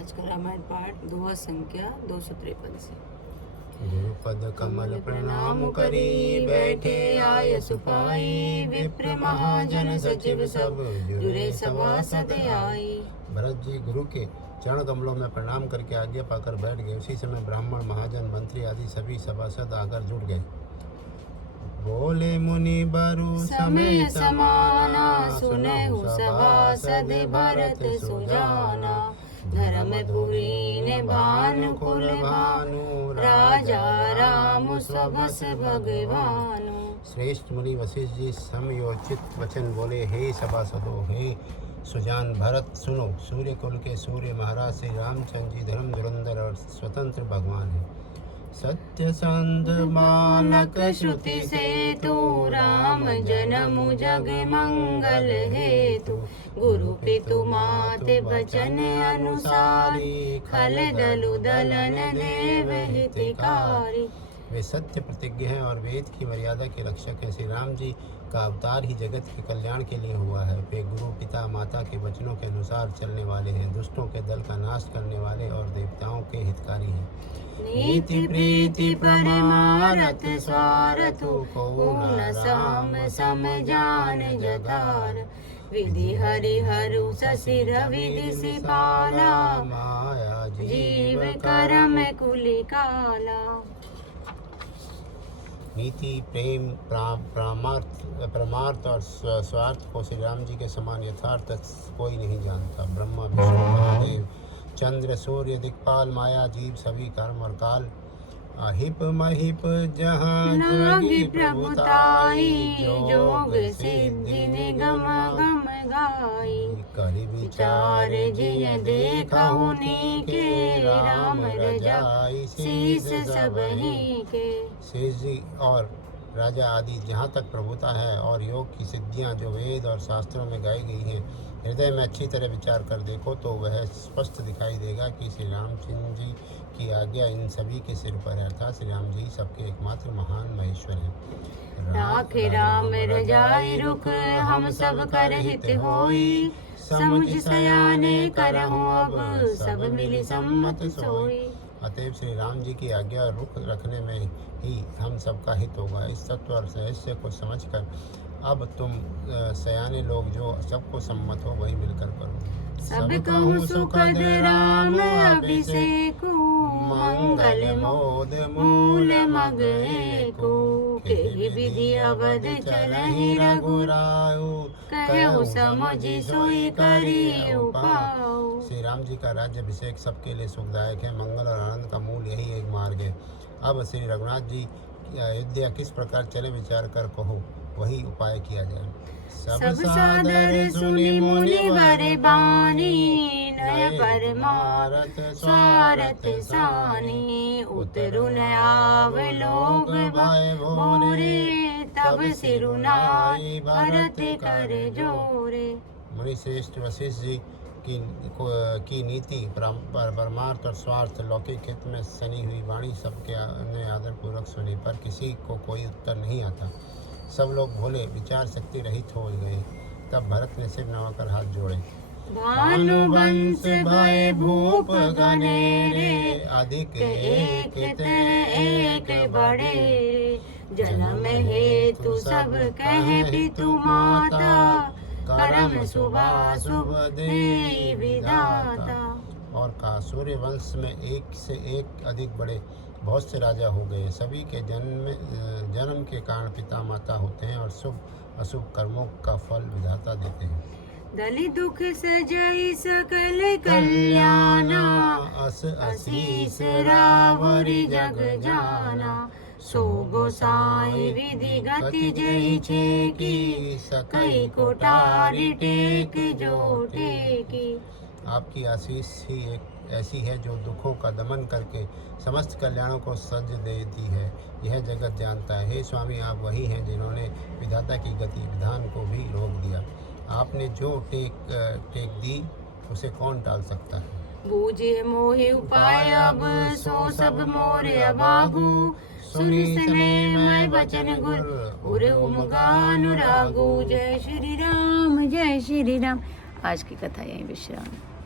आज का रामायण पाठ दोहा संख्या 253 से। गुरुपद कमल प्रणाम करी, बैठे आय सुपाई। विप्र महाजन सचिव सब, जुरे सभासद आई। भरत जी गुरु के चरण कमलों में प्रणाम करके आज्ञा पाकर बैठ गए। उसी समय ब्राह्मण, महाजन, मंत्री आदि सभी सभासद आकर जुट गए। बोले मुनि बरु समय समाना, सुनहु सभासद भरत सुजाना। धर्मपुरी ने भानुकुल भानु, राजा राम स्वबस भगवानु। श्रेष्ठ मुनि वशिष्ठ जी समयोचित वचन बोले, हे सभासदों, हे सुजान भरत, सुनो। सूर्य कुल के सूर्य महाराज श्री रामचंद्र जी धर्म धुरंधर और स्वतंत्र भगवान है। सत्य संत मानक श्रुति से तू, राम जन्म जग मंगल हेतु। गुरु पितु माते वचन अनुसारी, खल दलु दलन देव हितकारी। वे सत्य प्रतिज्ञ हैं और वेद की मर्यादा के रक्षक हैं। श्री राम जी का अवतार ही जगत के कल्याण के लिए हुआ है। वे गुरु पिता माता के वचनों के अनुसार चलने वाले हैं, दुष्टों के दल का नाश करने वाले और देवताओं के हितकारी हैं। नीति प्रीति परमारथ स्वार्थ, को न साम सम जान जतार। विधि हरिहरु शशि विधि सिपाला, माया जीव करम कुलिकाला। नीति, प्रेम, परमार्थ और स्वार्थ को श्री राम जी के समान यथार्थ कोई नहीं जानता। ब्रह्मा, विष्णु, महादेव, चंद्र, सूर्य, दिक्पाल, माया, जीव, सभी कर्म और काल। अहिप महिप जहाँ लगी प्रभुताई, जोग सिद्धि निगम गम गाई। करि विचार जिय देखहु नीके, राम रजाई शीस सबहि के। शेष जी और राजा आदि जहाँ तक प्रभुता है और योग की सिद्धियाँ जो वेद और शास्त्रों में गाई गई हैं, हृदय में अच्छी तरह विचार कर देखो तो वह स्पष्ट दिखाई देगा कि श्री रामचंद्र जी की आज्ञा इन सभी के सिर पर है। अर्थात श्री राम जी सबके एकमात्र महान महेश्वर हैं। राखे राम रजाई रुख, हम सब कर हित होई। समुझ सयाने करहु अब, सब मिली सम्मत सोई। अतएव श्री राम जी की आज्ञा और रुख रखने में ही हम सबका हित होगा। इस तत्व और रहस्य को समझकर अब तुम सयाने लोग जो सबको सम्मत हो वही मिलकर करो। सब कहूँ सुखद राम अभिषेकु, मंगल मोद मूल मग एको। केहि विधि अवध चलहि रघुराऊ, कहु समझि सोई करि उपाऊ। श्री राम जी का राज्य अभिषेक सबके लिए सुखदायक है। मंगल और आनंद का मूल यही एक मार्ग है। अब श्री रघुनाथ जी अयोध्या किस प्रकार चले विचार कर कहो, वही उपाय किया जाए। सब सादर सुनि मुनि वर बानी, नय परमारथ स्वारथ सानी। उतरु न आव लोग भय भोरे, तब सिरुनाई भरत कर जोरे। मुनि श्रेष्ठ वशिष्ठ जी की नीति, परमार्थ और स्वार्थ, लौकिक हित में सनी हुई वाणी सबके ने आदर पूर्वक सुनी, पर किसी को कोई उत्तर नहीं आता। सब लोग भोले, विचार शक्ति रहित हो गए। तब भरत ने सिर नवाकर हाथ जोड़े। भानुवंश भय भूप गनेरे, अधिक एक बड़े। जन्म हेतु सब कहे पितु माता, करम शुभ देई विधाता। और कहा, सूर्य वंश में एक से एक अधिक बड़े बहुत से राजा हो गए। सभी के जन्म के कारण पिता माता होते हैं और शुभ अशुभ कर्मों का फल विधाता देते हैं। दलि दुख सजई सकल कल्याणा, अस असीस रावरि जग जाना। सो गोसाई विधि गति जई छेकी, सकई कोठारी टेक जो टेकी। आपकी आशीष ही एक ऐसी है जो दुखों का दमन करके समस्त कल्याणों को सज देती है। यह जगत जानता है। हे स्वामी, आप वही हैं जिन्होंने विधाता की गति विधान को भी रोक दिया। आपने जो टेक दी उसे कौन टाल सकता है। बूझे मोहि उपाय अब, सो सब मोरे अभागु। सुनि स्नेह मैं वचन गुर, उर उमगा अनुरागु। जय श्री राम, जय श्री राम। आज की कथा यहीं विश्राम।